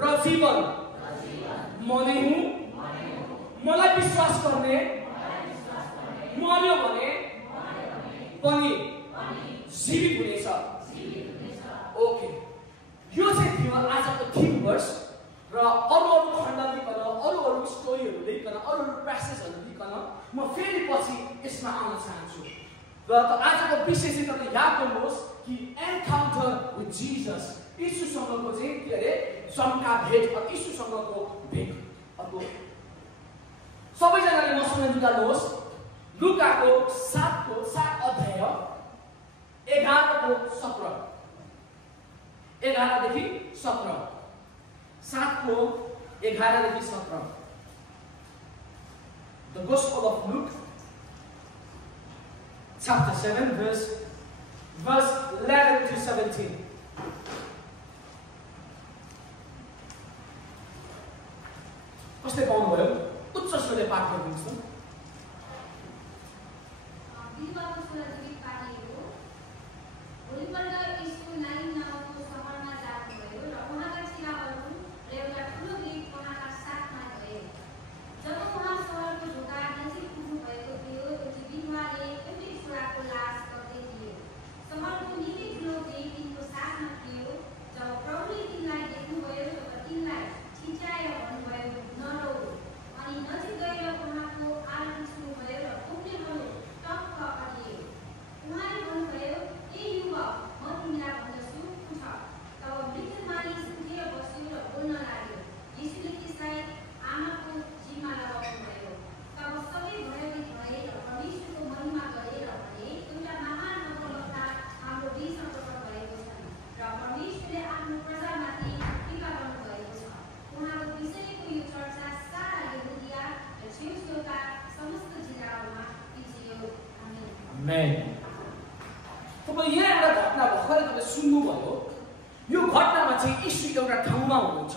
र जीवन म नै हुँ। मलाई विश्वास गर्ने मर्यो भने पनि जीवित हुनेछ। ओके, यो चाहिँ थियो आजको थीम वर्स। र अरू खण्ड लिकन, अरू स्टोरीहरू लेखिकन, अरू प्यासेजहरू लिकन म फेरि पछि यसमा आउन चाहन्छु। र आजको विषय चाहिँ तपाईले याद गर्नुहोस् कि एन्काउन्टर विथ जीसस, यीशुसँगको चाहिँ के अरे जम्का भेट, यीशुसँगको भेट। अर्को सबैजनाले मसँग निकाल्नुहोस् लुकाको 7 अध्याय 11-17, 11-17, 7:11-17। The Gospel of Luke, chapter 7, verse 11-17. कसले पाउनुभयो? उच्च स्वरले पाठ गरिदिन्छु। तपाईँ यहाँ एउटा घटना भर्खरै तपाईँ सुन्नुभयो। यो घटनामा चाहिँ यीशु एउटा ठाउँमा हुनुहुन्छ।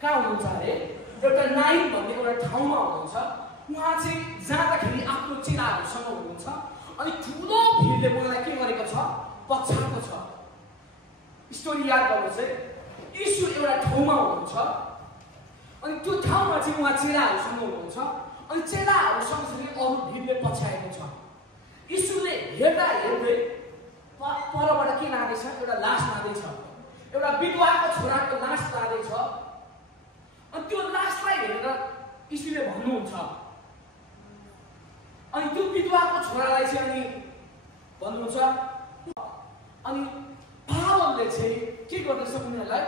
कहाँ हुनुहुन्छ अरे? एउटा नाइन भन्ने एउटा ठाउँमा हुनुहुन्छ। उहाँ चाहिँ जाँदाखेरि आफ्नो चेलाहरूसँग हुनुहुन्छ। अनि ठुलो भिडले उहाँलाई के गरेको छ? पछाएको छ। स्टोरी याद गर्नुहोस् है। यीशु एउटा ठाउँमा हुनुहुन्छ अनि त्यो ठाउँमा चाहिँ उहाँ चेलाहरूसँग हुनुहुन्छ। अनि चेलाहरूसँग अरू भिडले पछ्याएको छ। यीशुले हेर्दा हेर्दै परबाट के लाँदैछ? एउटा लास लाँदैछ। एउटा विधवाको छोराको लास लाँदैछ। अनि त्यो लासलाई हेरेर यीशुले भन्नुहुन्छ, अनि त्यो विधवाको छोरालाई चाहिँ अनि भन्नुहुन्छ। अनि पावलले चाहिँ के गर्दैछ उनीहरूलाई?